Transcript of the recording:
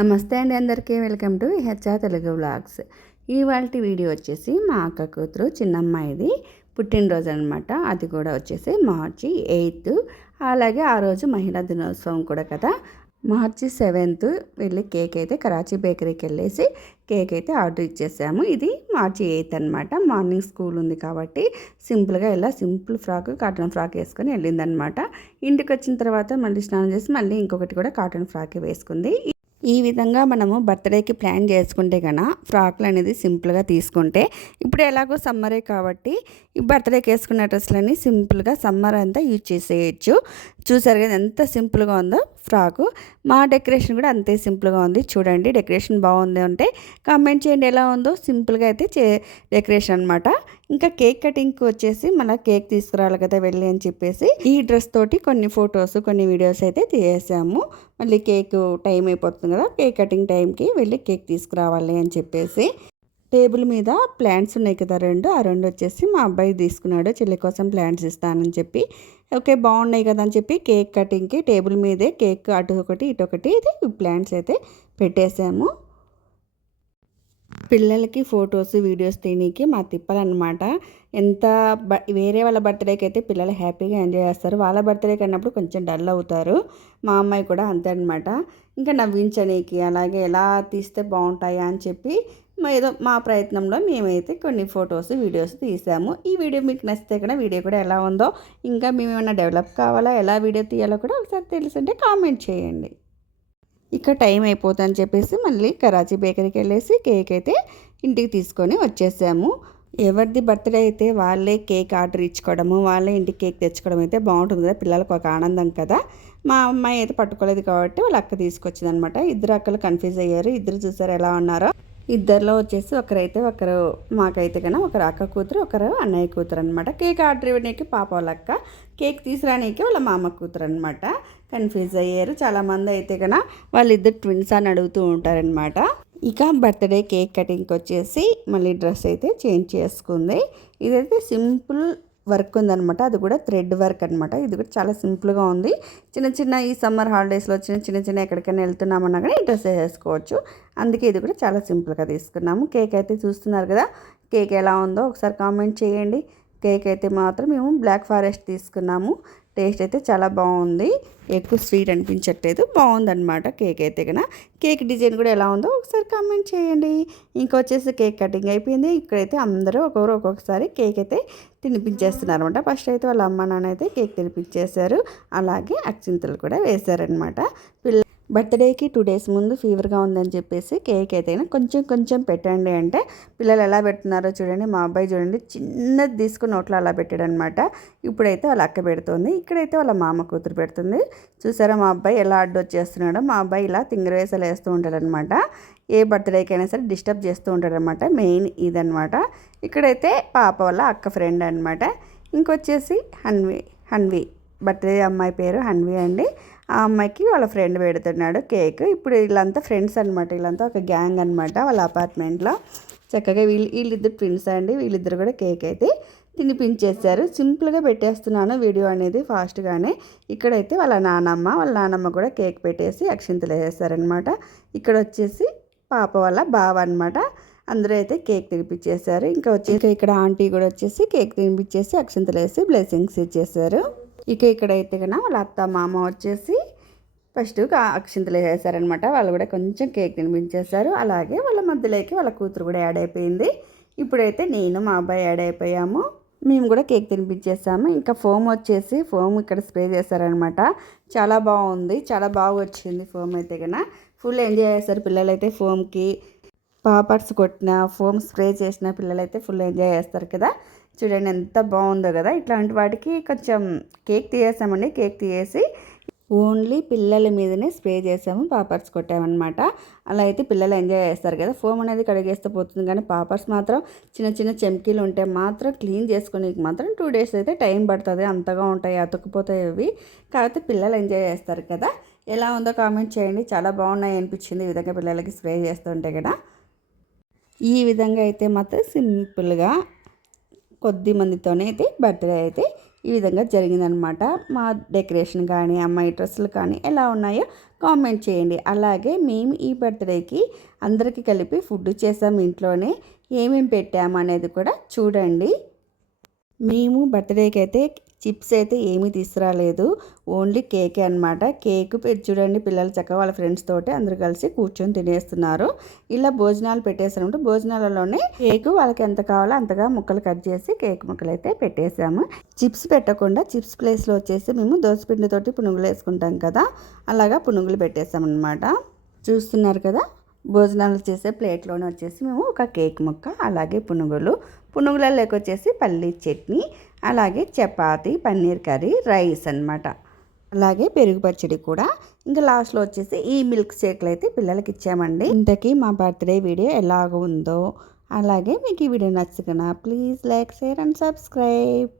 నమస్తే అండి అందరికీ. Welcome to HR Telugu vlogs. ఇవాళ వీడియో వచ్చేసి మా అక్క కూతురు చిన్నమ్మాయిది పుట్టినరోజు అనమాట అది కూడా వచ్చేసి మార్చి ఎయిత్. అలాగే ఆ రోజు మహిళా దినోత్సవం కూడా కదా. మార్చి సెవెంత్ వెళ్ళి కేక్ అయితే కరాచీ బేకరీకి వెళ్ళేసి కేక్ అయితే ఆర్డర్ ఇచ్చేసాము. ఇది మార్చి ఎయిత్ అనమాట మార్నింగ్ స్కూల్ ఉంది కాబట్టి సింపుల్గా ఇలా సింపుల్ ఫ్రాక్ కాటన్ ఫ్రాక్ వేసుకొని వెళ్ళిందనమాట ఇంటికి వచ్చిన తర్వాత మళ్ళీ స్నానం చేసి మళ్ళీ ఇంకొకటి కూడా కాటన్ ఫ్రాక్ వేసుకుంది. ఈ విధంగా మనము బర్త్డేకి ప్లాన్ చేసుకుంటే కన్నా ఫ్రాక్లు అనేది సింపుల్గా తీసుకుంటే ఇప్పుడు ఎలాగో సమ్మరే కాబట్టి ఈ బర్త్డేకి వేసుకున్న డ్రెస్లని సింపుల్గా సమ్మర్ అంతా యూజ్ చేసేయచ్చు. చూసారు కదా ఎంత సింపుల్గా ఉందో ఫ్రాకు. మా డెకరేషన్ కూడా అంతే సింపుల్గా ఉంది. చూడండి డెకరేషన్ బాగుంది అంటే కామెంట్ చేయండి ఎలా ఉందో. సింపుల్గా అయితే చే డెకరేషన్ అనమాట ఇంకా కేక్ కటింగ్కి వచ్చేసి మళ్ళీ కేక్ తీసుకురావాలి కదా వెళ్ళి అని చెప్పేసి ఈ డ్రెస్ తోటి కొన్ని ఫొటోస్ కొన్ని వీడియోస్ అయితే తీసేసాము. మళ్ళీ కేక్ టైం అయిపోతుంది కదా కేక్ కటింగ్ టైంకి వెళ్ళి కేక్ తీసుకురావాలి అని చెప్పేసి టేబుల్ మీద ప్లాంట్స్ ఉన్నాయి కదా రెండు ఆ రెండు వచ్చేసి మా అబ్బాయి తీసుకున్నాడు. చెల్లి కోసం ప్లాంట్స్ ఇస్తానని చెప్పి ఓకే బాగున్నాయి కదా అని చెప్పి కేక్ కటింగ్కి టేబుల్ మీదే కేక్ అటు ఒకటి ఇటు ఒకటి ఇది ప్లాంట్స్ అయితే పెట్టేసాము. పిల్లలకి ఫొటోస్ వీడియోస్ తీయనీకి మా తిప్పలన్నమాట ఎంత వేరే వాళ్ళ బర్త్డేకి అయితే పిల్లలు హ్యాపీగా ఎంజాయ్ చేస్తారు. వాళ్ళ బర్త్డేకి అన్నప్పుడు కొంచెం డల్ అవుతారు. మా అమ్మాయి కూడా అంతే అనమాట ఇంకా నవ్వించనీకి అలాగే ఎలా తీస్తే బాగుంటాయా అని చెప్పి ఏదో మా ప్రయత్నంలో మేమైతే కొన్ని ఫొటోస్ వీడియోస్ తీసాము. ఈ వీడియో మీకు నచ్చితే కూడా వీడియో కూడా ఎలా ఉందో ఇంకా మేము ఏమైనా డెవలప్ కావాలా ఎలా వీడియో తీయాలో కూడా ఒకసారి తెలుసుంటే కామెంట్ చేయండి. ఇక టైం అయిపోతుందని చెప్పేసి మళ్ళీ కరాచీ బేకరీకి వెళ్ళేసి కేక్ అయితే ఇంటికి తీసుకొని వచ్చేసాము. ఎవరిది బర్త్డే అయితే వాళ్ళే కేక్ ఆర్డర్ ఇచ్చుకోవడము వాళ్ళే ఇంటికి కేక్ తెచ్చుకోవడం అయితే బాగుంటుంది కదా పిల్లలకు ఒక ఆనందం కదా. మా అమ్మాయి అయితే పట్టుకోలేదు కాబట్టి వాళ్ళ అక్క తీసుకొచ్చింది అనమాట ఇద్దరు అక్కలు కన్ఫ్యూజ్ అయ్యారు. ఇద్దరు చూసారు ఎలా ఉన్నారో. ఇద్దరిలో వచ్చేసి ఒకరైతే ఒకరు మాకైతే కన్నా ఒకరు అక్క కూతురు ఒకరు అన్నయ్య కూతురు అనమాట. కేక్ ఆర్డర్ ఇవ్వడానికి పాప వాళ్ళ అక్క కేక్ తీసుకురానికి వాళ్ళ మామ కూతురు అనమాట. కన్ఫ్యూజ్ అయ్యారు. చాలామంది అయితే కన్నా వాళ్ళిద్దరు ట్విన్స్ అని అడుగుతూ ఉంటారనమాట ఇక బర్త్డే కేక్ కటింగ్కి వచ్చేసి మళ్ళీ డ్రెస్ అయితే చేంజ్ చేసుకుంది. ఇదైతే సింపుల్ వర్క్ ఉందనమాట అది కూడా థ్రెడ్ వర్క్ అనమాట ఇది కూడా చాలా సింపుల్గా ఉంది. చిన్న చిన్న ఈ సమ్మర్ హాలిడేస్లో వచ్చిన చిన్న చిన్న ఎక్కడికైనా వెళ్తున్నామన్నా కానీ డ్రెస్ వేసుకోవచ్చు. అందుకే ఇది కూడా చాలా సింపుల్గా తీసుకున్నాము. కేక్ అయితే చూస్తున్నారు కదా కేక్ ఎలా ఉందో ఒకసారి కామెంట్ చేయండి. కేక్ అయితే మాత్రం మేము బ్లాక్ ఫారెస్ట్ తీసుకున్నాము. టేస్ట్ అయితే చాలా బాగుంది. ఎక్కువ స్వీట్ అనిపించట్లేదు. బాగుందన్నమాట కేక్ అయితే కన్నా కేక్ డిజైన్ కూడా ఎలా ఉందో ఒకసారి కామెంట్ చేయండి. ఇంకొచ్చేసి కేక్ కటింగ్ అయిపోయింది. ఇక్కడైతే అందరూ ఒక్కొక్కరు ఒక్కొక్కసారి కేక్ అయితే తినిపించేస్తున్నారు అనమాట ఫస్ట్ అయితే వాళ్ళ అమ్మ నాన్న అయితే కేక్ తినిపించేశారు. అలాగే అక్షింతలు కూడా వేశారనమాట పిల్ల బర్త్డేకి టూ డేస్ ముందు ఫీవర్గా ఉందని చెప్పేసి కేక్ అయితే కొంచెం కొంచెం పెట్టండి అంటే పిల్లలు ఎలా పెడుతున్నారో చూడండి మా అబ్బాయి చూడండి చిన్నది తీసుకుని నోట్లో అలా పెట్టాడనమాట. ఇప్పుడైతే వాళ్ళ అక్క పెడుతుంది ఇక్కడైతే వాళ్ళ మామ కూతురు పెడుతుంది. చూసారా మా అబ్బాయి ఎలా అడ్డు వచ్చేస్తున్నాడో మా అబ్బాయి ఇలా తింగరవేసలు వేస్తూ ఉంటాడనమాట. ఏ బర్త్డేకి అయినా సరే డిస్టర్బ్ చేస్తూ ఉంటాడనమాట మెయిన్ ఇదనమాట. ఇక్కడైతే పాప వాళ్ళ అక్క ఫ్రెండ్ అనమాట. ఇంకొచ్చేసి హన్వి హన్వి బర్త్డే అమ్మాయి పేరు హన్వి అండి. ఆ అమ్మాయికి వాళ్ళ ఫ్రెండ్ పెడుతున్నాడు కేక్. ఇప్పుడు వీళ్ళంతా ఫ్రెండ్స్ అనమాట వీళ్ళంతా ఒక గ్యాంగ్ అనమాట వాళ్ళ అపార్ట్మెంట్లో. చక్కగా వీళ్ళు వీళ్ళిద్దరు ట్విన్స్ అండి. వీళ్ళిద్దరు కూడా కేక్ అయితే తినిపించేశారు. సింపుల్గా పెట్టేస్తున్నాను వీడియో అనేది ఫాస్ట్గానే. ఇక్కడైతే వాళ్ళ నానమ్మ వాళ్ళ నానమ్మ కూడా కేక్ పెట్టేసి అక్షింతలు వేసారనమాట ఇక్కడ వచ్చేసి పాప వాళ్ళ బావ అనమాట అందరూ అయితే కేక్ తినిపించేశారు. ఇంకా వచ్చి ఇక్కడ ఆంటీ కూడా వచ్చేసి కేక్ తినిపించేసి అక్షింతలు వేసి బ్లెస్సింగ్స్ ఇచ్చేసారు ఇక ఇక్కడైతే కన్నా వాళ్ళ అత్త మామ వచ్చేసి ఫస్ట్ అక్షింతలు వేసారనమాట వాళ్ళు కూడా కొంచెం కేక్ తినిపించేశారు. అలాగే వాళ్ళ మధ్యలోకి వాళ్ళ కూతురు కూడా యాడ్ అయిపోయింది. ఇప్పుడైతే నేను మా అబ్బాయి యాడ్ అయిపోయాము. మేము కూడా కేక్ తినిపించేసాము ఇంకా ఫోమ్ వచ్చేసి ఫోమ్ ఇక్కడ స్ప్రే చేశారనమాట చాలా బాగుంది. చాలా బాగా వచ్చింది ఫోమ్ అయితే కన్నా ఫుల్ ఎంజాయ్ చేస్తారు పిల్లలైతే ఫోమ్కి. పాపర్స్ కొట్టిన ఫోమ్ స్ప్రే చేసిన పిల్లలైతే ఫుల్ ఎంజాయ్ చేస్తారు కదా. చూడండి ఎంత బాగుందో కదా. ఇట్లాంటి వాటికి కొంచెం కేక్ తీసేసామండి. కేక్ తీసేసి ఓన్లీ పిల్లల మీదనే స్ప్రే చేసాము. పాపర్స్ కొట్టామన్నమాట. అలా అయితే పిల్లలు ఎంజాయ్ చేస్తారు కదా. ఫోమ్ అనేది కడిగేస్తే పోతుంది కానీ పాపర్స్ మాత్రం చిన్న చిన్న చెమ్కీలు ఉంటే మాత్రం క్లీన్ చేసుకునే మాత్రం టూ డేస్ అయితే టైం పడుతుంది. అంతగా ఉంటాయి అతుక్కుపోతాయి అవి. కాకపోతే పిల్లలు ఎంజాయ్ చేస్తారు కదా. ఎలా ఉందో కామెంట్ చేయండి. చాలా బాగున్నాయి అనిపించింది ఈ విధంగా పిల్లలకి స్ప్రే చేస్తుంటే కదా. ఈ విధంగా అయితే మాత్రం సింపుల్గా కొద్ది మందితోనే అయితే బర్త్డే అయితే ఈ విధంగా జరిగిందనమాట. మా డెకరేషన్ కానీ అమ్మాయి డ్రెస్సులు కానీ ఎలా ఉన్నాయో కామెంట్ చేయండి. అలాగే మేము ఈ బర్త్డేకి అందరికీ కలిపి ఫుడ్ చేసాం ఇంట్లోనే. ఏమేమి పెట్టాము అనేది కూడా చూడండి. మేము బర్త్డేకి అయితే చిప్స్ అయితే ఏమీ తీసుకురాలేదు. ఓన్లీ కేకే అనమాట కేక్ పెట్టి చూడండి పిల్లలు చక్కగా వాళ్ళ ఫ్రెండ్స్ తోటి అందరు కలిసి కూర్చొని తినేస్తున్నారు. ఇలా భోజనాలు పెట్టేసినప్పుడు భోజనాలలోనే కేక్ వాళ్ళకి ఎంత కావాలో అంతగా ముక్కలు కట్ చేసి కేక్ ముక్కలు అయితే పెట్టేసాము చిప్స్ పెట్టకుండా చిప్స్ ప్లేస్లో వచ్చేసి మేము దోసపిండితోటి పునుగులు వేసుకుంటాం కదా అలాగా పునుగులు పెట్టేసామన్నమాట అనమాట చూస్తున్నారు కదా భోజనాలు చేసే ప్లేట్లోనే వచ్చేసి మేము ఒక కేక్ ముక్క అలాగే పునుగులు పునుగులలోకి వచ్చేసి పల్లీ చట్నీ అలాగే చపాతి పన్నీర్ కర్రీ రైస్ అనమాట అలాగే పెరుగు పచ్చడి కూడా. ఇంకా లాస్ట్లో వచ్చేసి ఈ మిల్క్ షేక్లు అయితే పిల్లలకి ఇచ్చామండి. ఇంతకీ మా బర్త్డే వీడియో ఎలాగ ఉందో అలాగే మీకు ఈ video నచ్చుకున్నా please like share and subscribe.